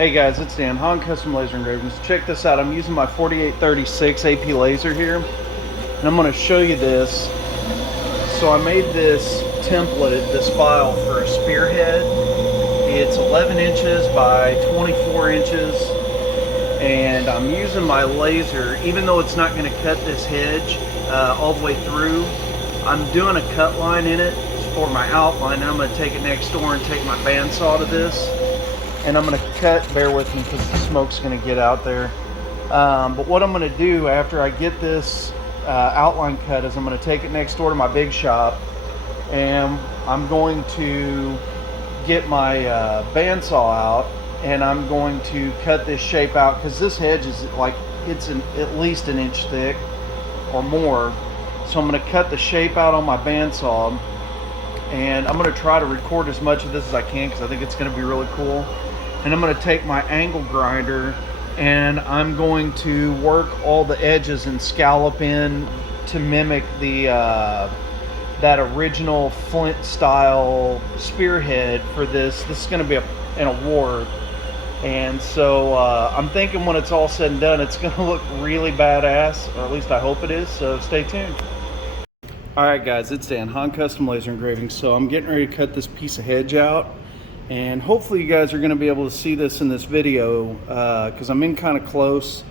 Hey guys, it's Dan, Han Custom Laser Engravings. Check this out. I'm using my 4836 AP laser here, and I'm going to show you this. So I made this template, this file for a spearhead. It's 11 inches by 24 inches, and I'm using my laser, even though it's not going to cut this hedge all the way through. I'm doing a cut line in it for my outline. I'm going to take it next door and take my bandsaw to this, and I'm going to cut. Bear with me because the smoke's going to get out there. But what I'm going to do after I get this outline cut is I'm going to take it next door to my big shop, and I'm going to get my bandsaw out, and I'm going to cut this shape out because this hedge is like at least an inch thick or more. So I'm going to cut the shape out on my bandsaw, and I'm going to try to record as much of this as I can because I think it's going to be really cool. And I'm going to take my angle grinder and I'm going to work all the edges and scallop in to mimic the that original flint style spearhead for this. This is going to be an award, and so I'm thinking when it's all said and done, it's going to look really badass, or at least I hope it is. So stay tuned. Alright guys, it's Dan, Han Custom Laser Engraving. So I'm getting ready to cut this piece of hedge out, and hopefully you guys are going to be able to see this in this video because I'm in kind of close,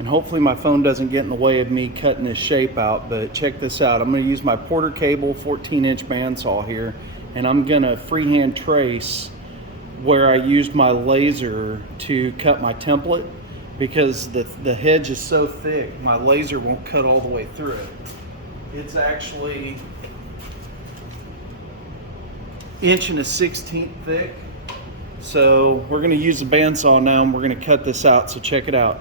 and hopefully my phone doesn't get in the way of me cutting this shape out. But check this out. I'm going to use my Porter Cable 14-inch bandsaw here, and I'm going to freehand trace where I used my laser to cut my template, because the hedge is so thick my laser won't cut all the way through it. It's actually 1 1/16 thick. So we're going to use the bandsaw now, and we're going to cut this out. So check it out.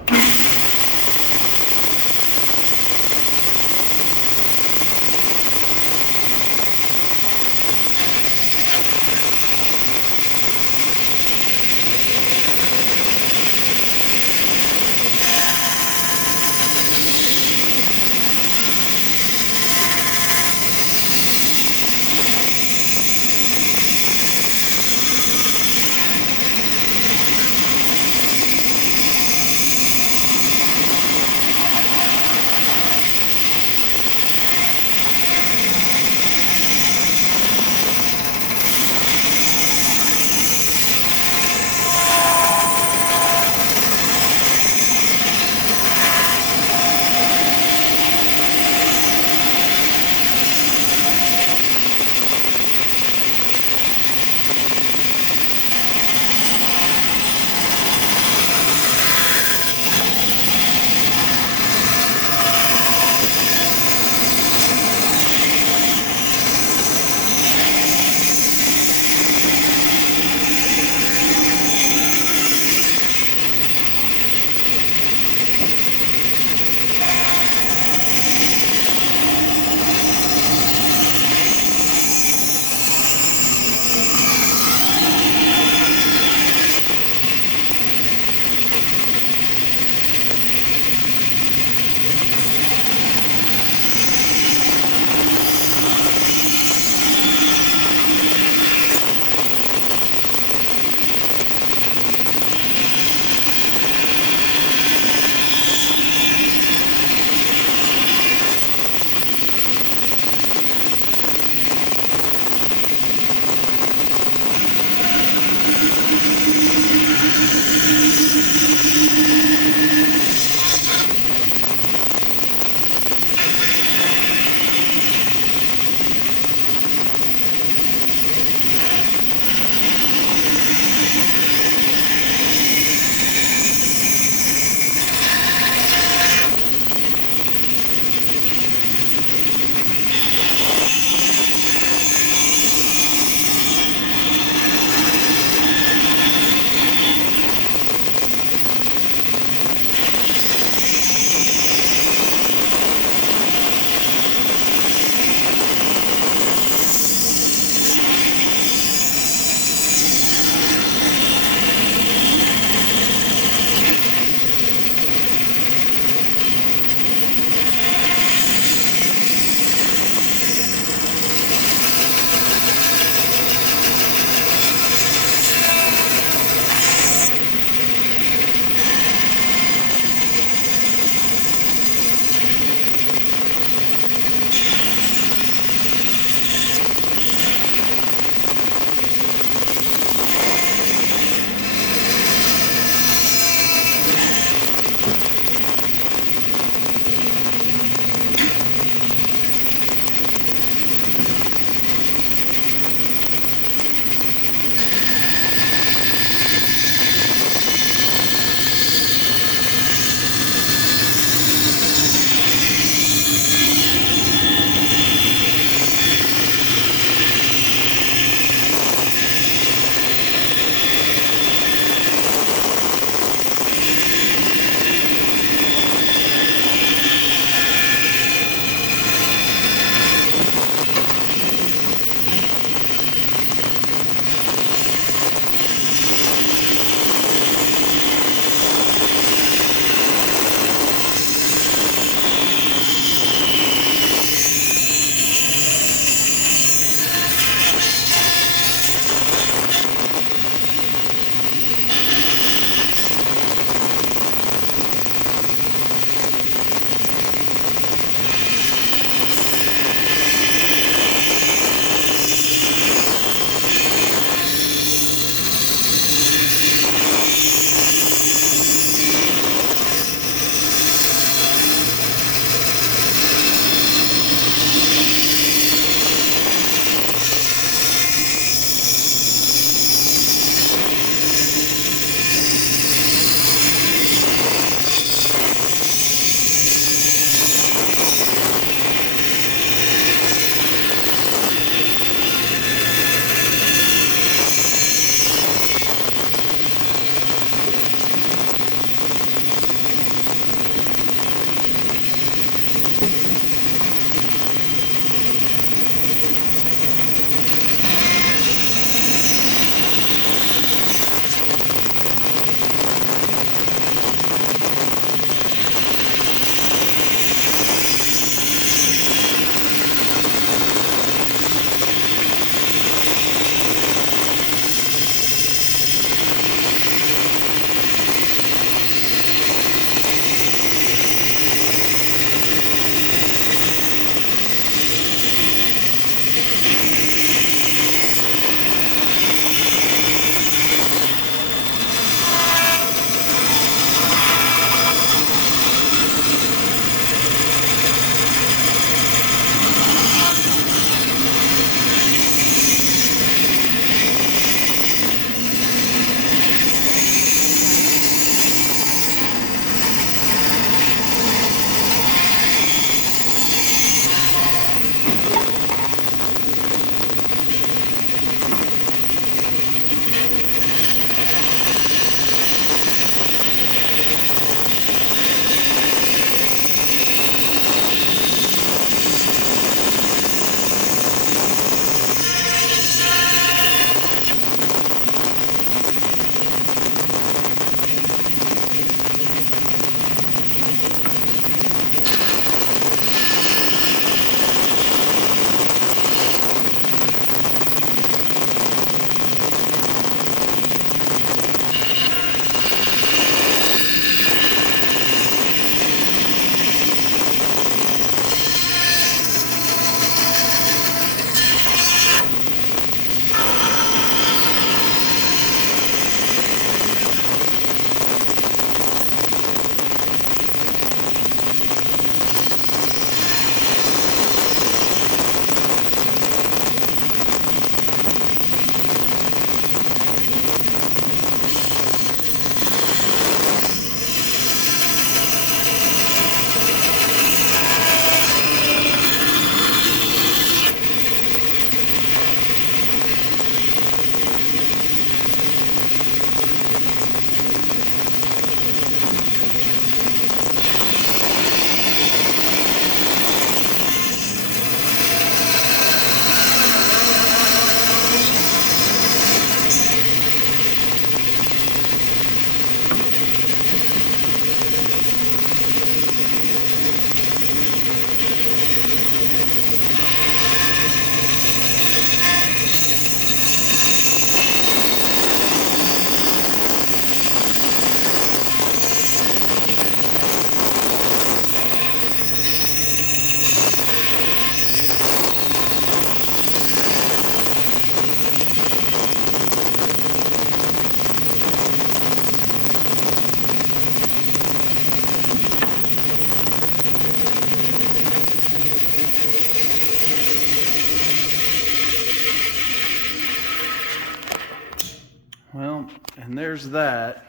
And there's that.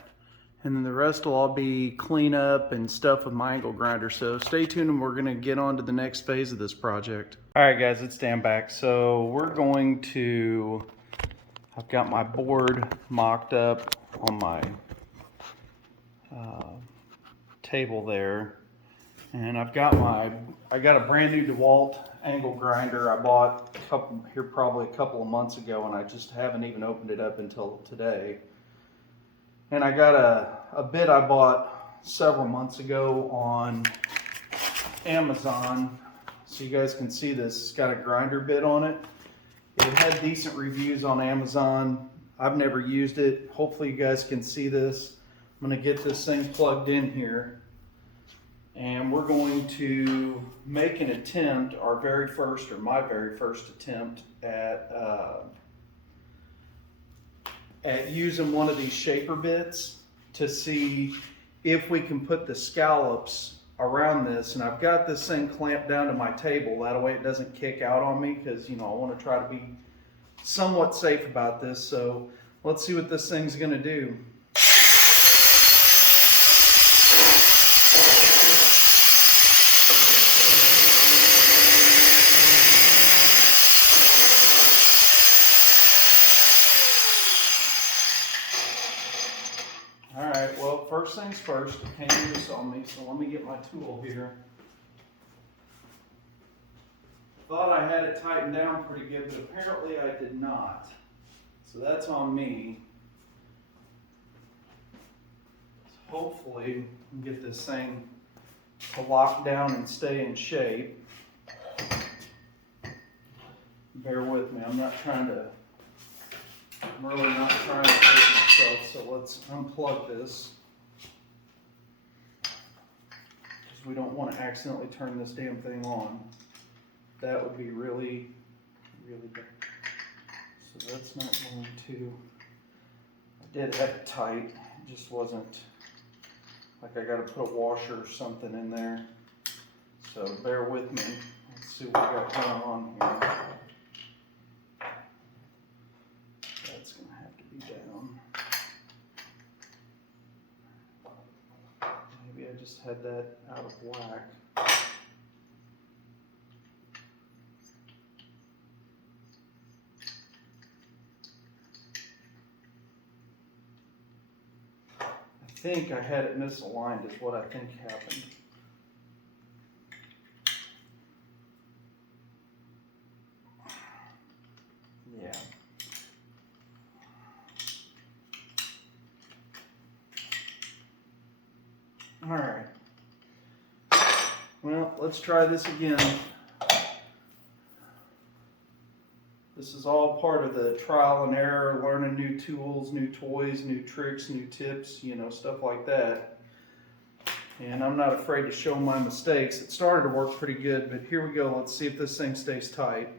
And then the rest will all be cleanup and stuff with my angle grinder. So stay tuned and we're gonna get on to the next phase of this project. All right guys, it's Dan back. So we're going to, I've got my board mocked up on my table there. And I got a brand new DeWalt angle grinder I bought probably a couple of months ago, and I just haven't even opened it up until today. And I got a bit I bought several months ago on Amazon. So you guys can see this, it's got a grinder bit on it. It had decent reviews on Amazon. I've never used it. Hopefully you guys can see this. I'm gonna get this thing plugged in here. And we're going to make an attempt, my very first attempt at using one of these shaper bits to see if we can put the scallops around this. And I've got this thing clamped down to my table, that way it doesn't kick out on me, because I want to try to be somewhat safe about this. So let's see what this thing's going to do. Alright, well, first things first, it came loose on me, so let me get my tool here. Thought I had it tightened down pretty good, but apparently I did not. So that's on me. So hopefully we can get this thing to lock down and stay in shape. Bear with me, I'm really not trying to hurt myself, so let's unplug this. Because we don't want to accidentally turn this damn thing on. That would be really, really bad. So that's not going to, I did have it tight, it just wasn't, like I got to put a washer or something in there. So bear with me, let's see what we got going on here. That's going to have to be down. Maybe I just had that out of whack. I think I had it misaligned is what I think happened. Yeah. All right. Well, let's try this again. This is all part of the trial and error, learning new tools, new toys, new tricks, new tips, stuff like that. And I'm not afraid to show my mistakes. It started to work pretty good, but here we go. Let's see if this thing stays tight.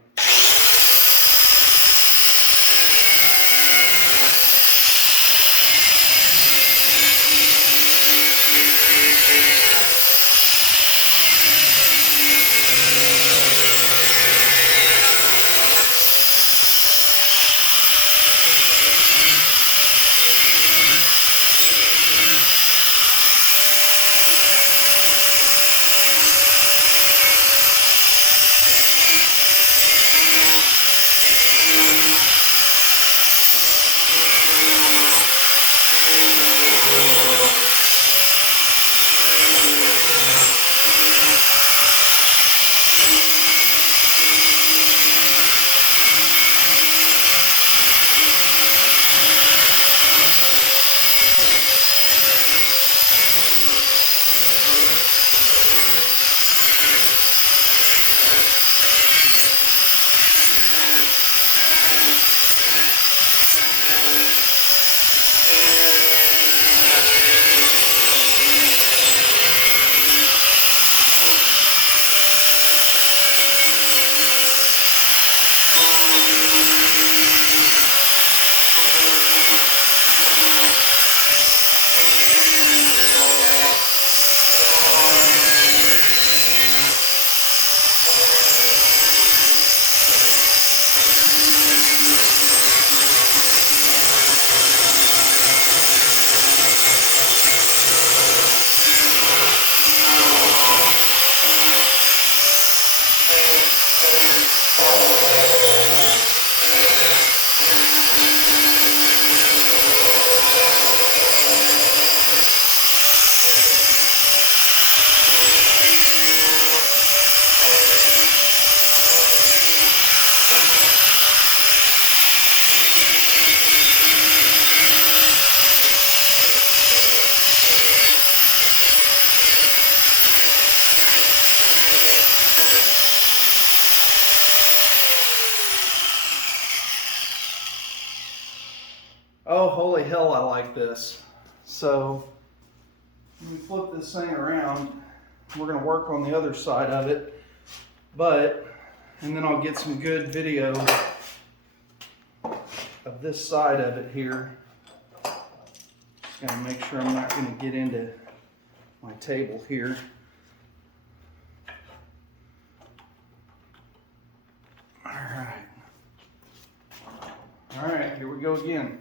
Oh, holy hell, I like this. So, let me flip this thing around. We're going to work on the other side of it. And then I'll get some good video of this side of it here. Just going to make sure I'm not going to get into my table here. All right, here we go again.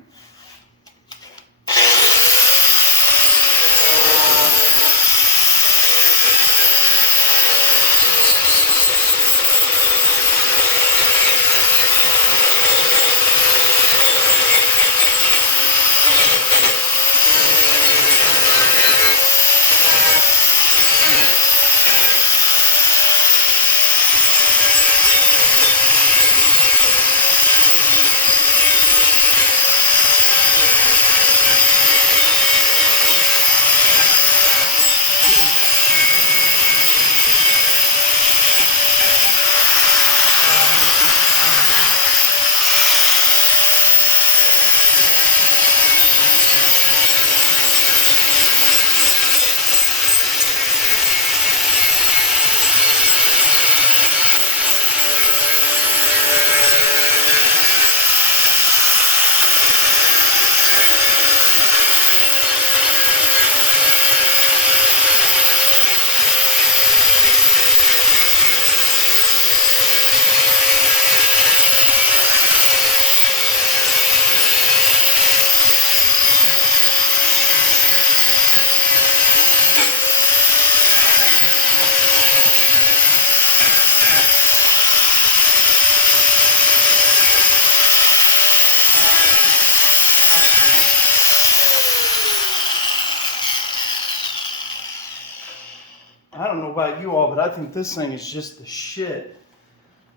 I don't know about you all, but I think this thing is just the shit.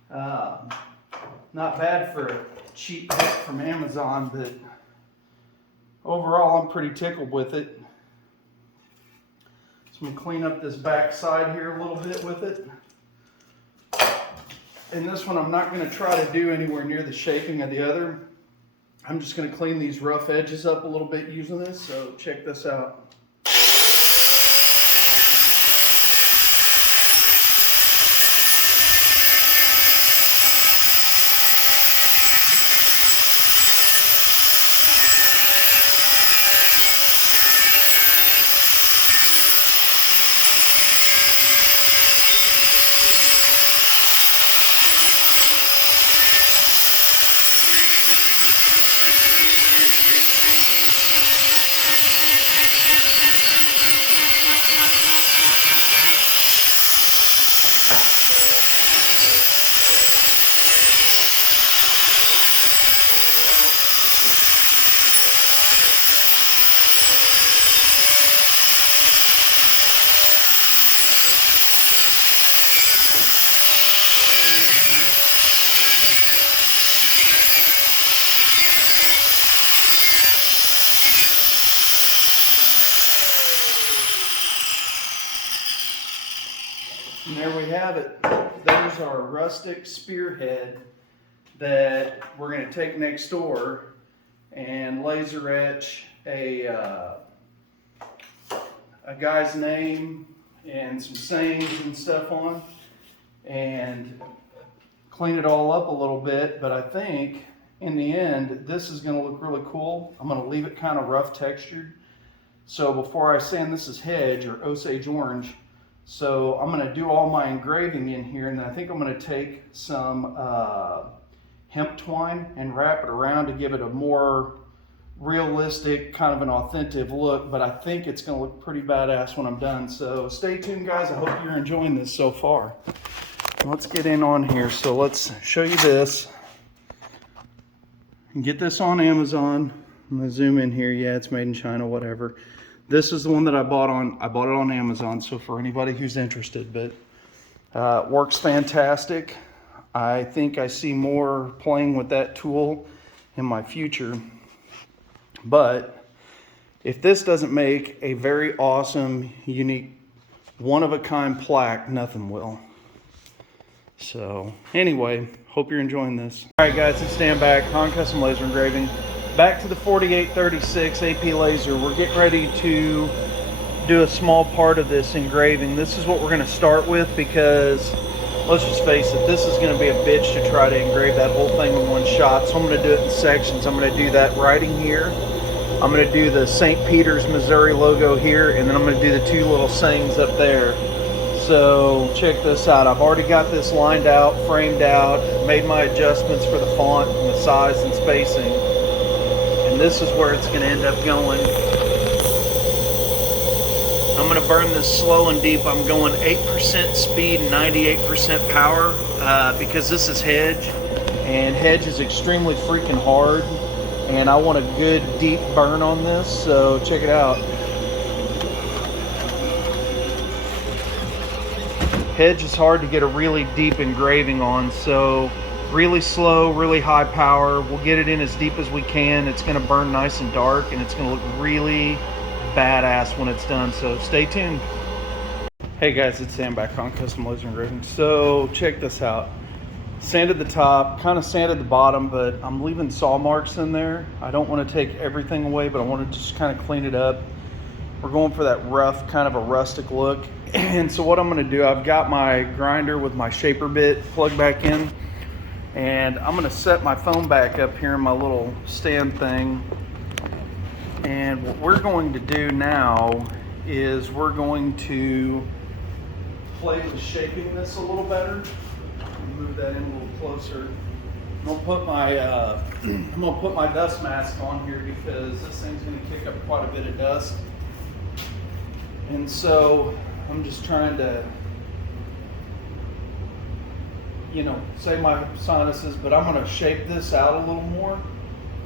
Not bad for a cheap kit from Amazon, but overall I'm pretty tickled with it. So I'm going to clean up this back side here a little bit with it. And this one I'm not going to try to do anywhere near the shaping of the other. I'm just going to clean these rough edges up a little bit using this, so check this out. And there we have it. There's our rustic spearhead that we're going to take next door and laser etch a guy's name and some sayings and stuff on, and clean it all up a little bit. But I think in the end this is going to look really cool. I'm going to leave it kind of rough textured. So before I sand, this is Hedge or Osage Orange. So I'm going to do all my engraving in here, and then I think I'm going to take some hemp twine and wrap it around to give it a more realistic, kind of an authentic look. But I think it's going to look pretty badass when I'm done. So stay tuned, guys. I hope you're enjoying this so far. let's get in on here. So let's show you this. You can get this on Amazon. I'm gonna zoom in here. Yeah, it's made in China, whatever. This is the one that I bought it on Amazon. So for anybody who's interested, but it works fantastic. I think I see more playing with that tool in my future. But if this doesn't make a very awesome, unique, one-of-a-kind plaque, nothing will. So anyway, hope you're enjoying this. All right, guys, it's Dan back, Han Custom Laser Engraving. Back to the 4836 AP laser. We're getting ready to do a small part of this engraving. This is what we're going to start with because, let's just face it, this is going to be a bitch to try to engrave that whole thing in one shot. So I'm going to do it in sections. I'm going to do that writing here. I'm going to do the St. Peter's, Missouri logo here, and then I'm going to do the two little sayings up there. So check this out. I've already got this lined out, framed out, made my adjustments for the font and the size and spacing. And this is where it's going to end up going. I'm going to burn this slow and deep. I'm going 8% speed and 98% power because this is hedge. And hedge is extremely freaking hard. And I want a good deep burn on this, so check it out. Hedge is hard to get a really deep engraving on, so really slow, really high power. We'll get it in as deep as we can. It's going to burn nice and dark, and it's going to look really badass when it's done, so stay tuned. Hey guys, it's Sam back on Custom Laser Engraving. So check this out. Sanded the top, kind of sanded the bottom, but I'm leaving saw marks in there. I don't want to take everything away, but I want to just kind of clean it up. We're going for that rough, kind of a rustic look. And so what I'm going to do, I've got my grinder with my shaper bit plugged back in, and I'm going to set my phone back up here in my little stand thing. And what we're going to do now is we're going to play with shaping this a little better. Move that in a little closer. I'm gonna put my dust mask on here because this thing's gonna kick up quite a bit of dust. And so I'm just trying to, save my sinuses, but I'm gonna shape this out a little more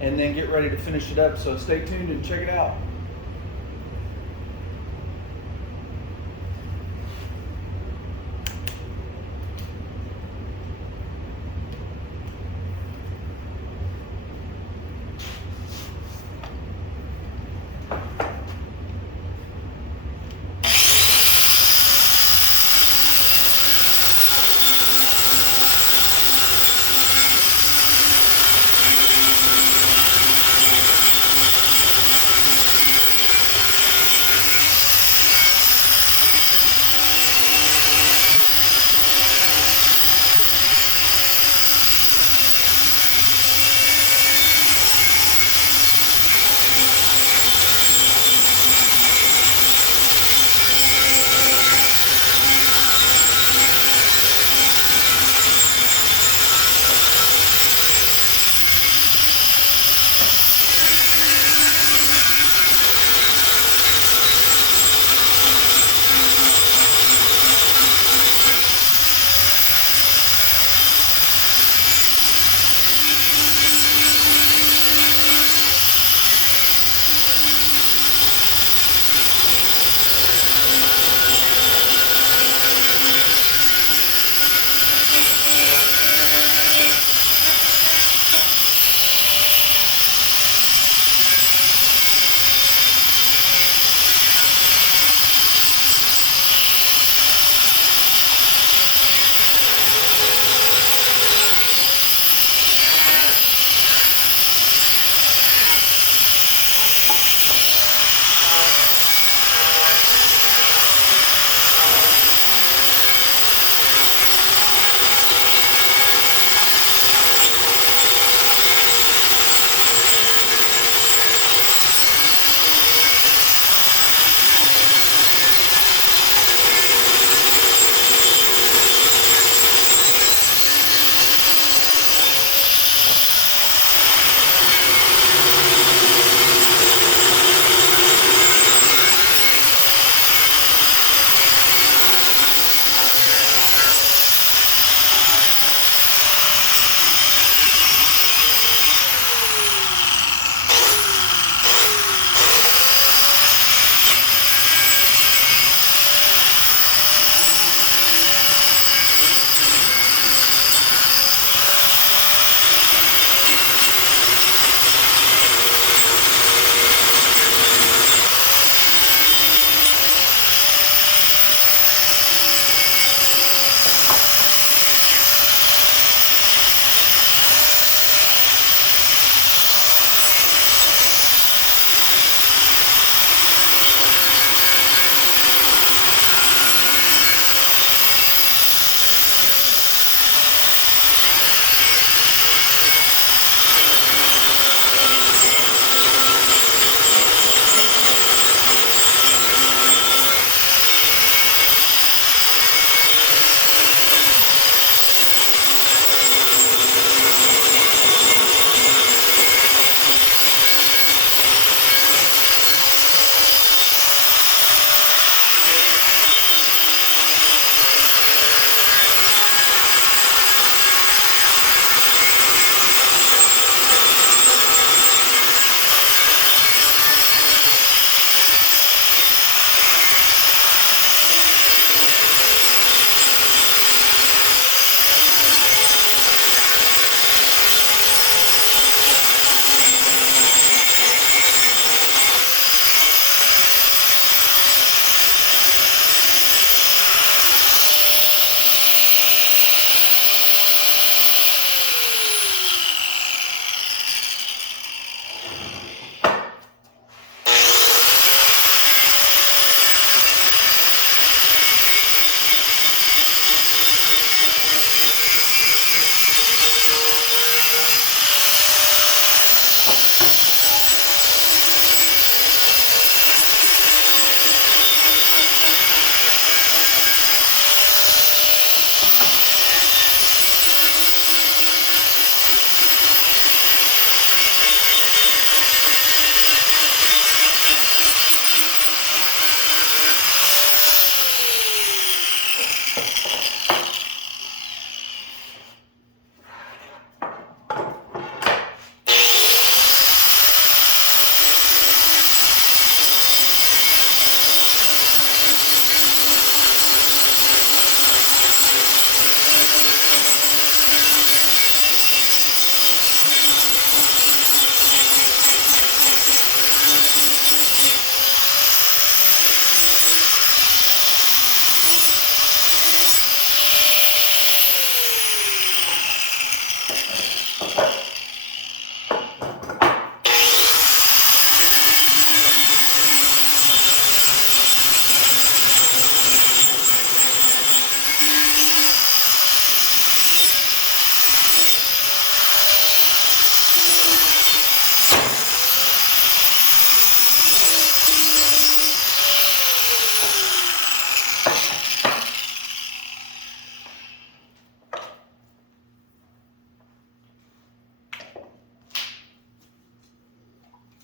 and then get ready to finish it up. So stay tuned and check it out.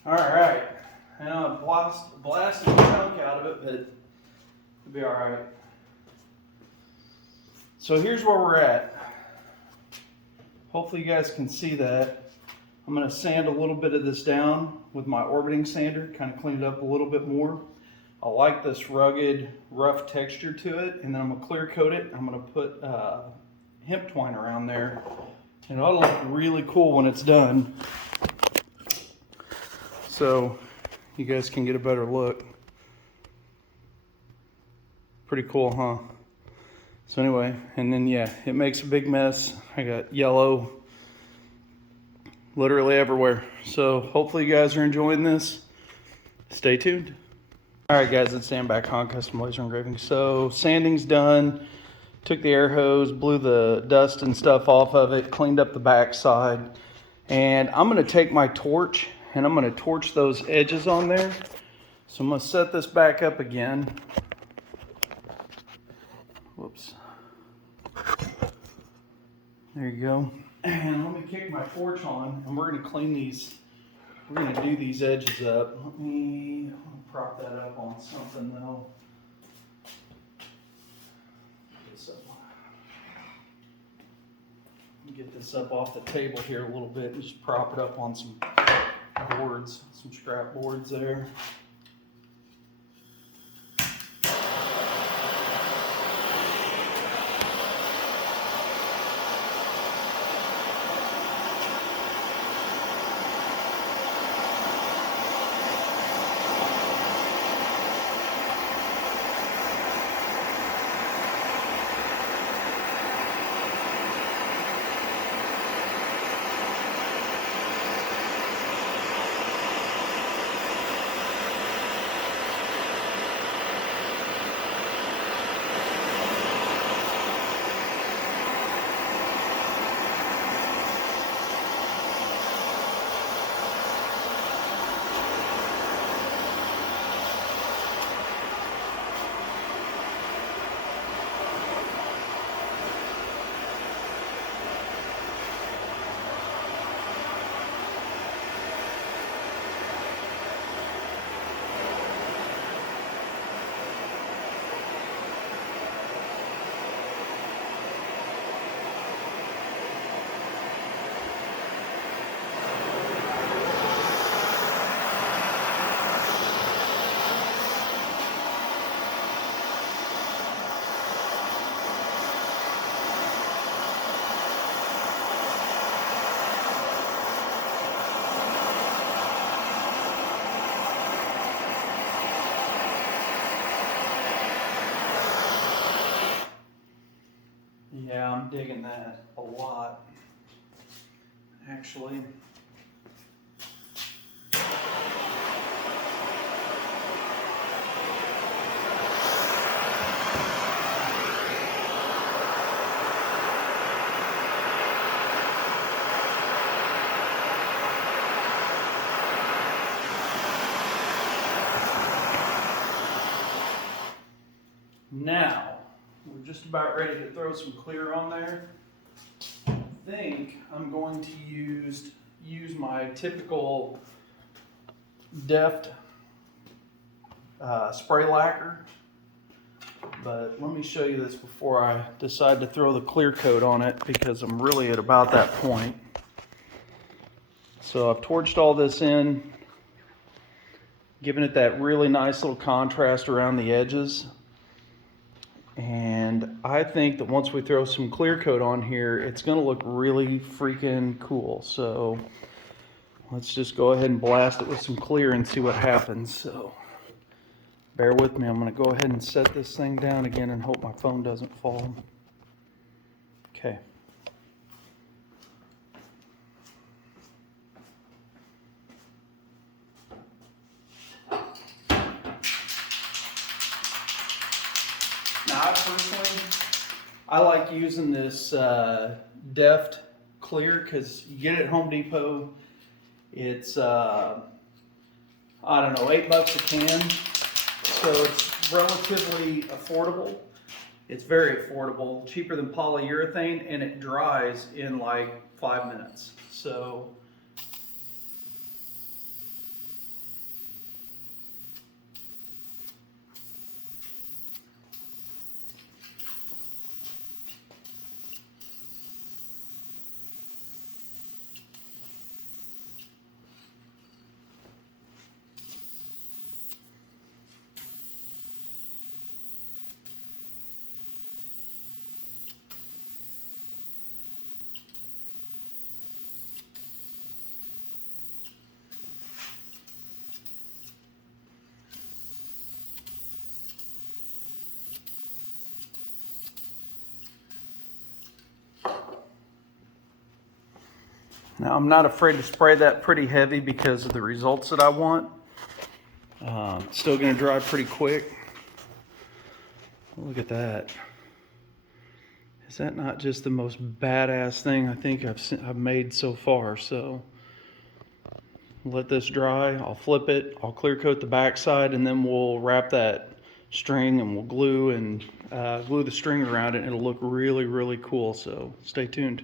All right, now I blasted the chunk out of it, but it'll be all right. So here's where we're at. Hopefully you guys can see that. I'm going to sand a little bit of this down with my orbiting sander, kind of clean it up a little bit more. I like this rugged, rough texture to it, and then I'm going to clear coat it. I'm going to put hemp twine around there, and it'll look really cool when it's done. So you guys can get a better look. Pretty cool, huh? So anyway, and then yeah, it makes a big mess. I got yellow literally everywhere. So hopefully you guys are enjoying this. Stay tuned. All right guys, it's Dan back on Custom Laser Engraving. So sanding's done. Took the air hose, blew the dust and stuff off of it, cleaned up the back side. And I'm gonna take my torch and I'm gonna torch those edges on there. So I'm gonna set this back up again. Whoops. There you go. And let me kick my torch on and we're gonna clean these. We're gonna do these edges up. Let me prop that up on something though. Get this up off the table here a little bit and just prop it up on some boards, some scrap boards there. Yeah, I'm digging that a lot, actually. Now, we're just about ready to throw some clear on there. I think I'm going to use my typical Deft spray lacquer. But let me show you this before I decide to throw the clear coat on it, because I'm really at about that point. So I've torched all this in, giving it that really nice little contrast around the edges. And I think that once we throw some clear coat on here, it's going to look really freaking cool. So let's just go ahead and blast it with some clear and see what happens. So bear with me. I'm going to go ahead and set this thing down again and hope my phone doesn't fall. Okay. Now, I like using this Deft clear because you get it at Home Depot. It's I don't know, $8 a can, so it's relatively affordable. It's very affordable, cheaper than polyurethane, and it dries in like 5 minutes. So Now I'm not afraid to spray that pretty heavy because of the results that I want. It's still going to dry pretty quick. Look at that. Is that not just the most badass thing I think I've made so far? So let this dry. I'll flip it. I'll clear coat the backside, and then we'll wrap that string and we'll glue the string around it, and it'll look really, really cool. So stay tuned.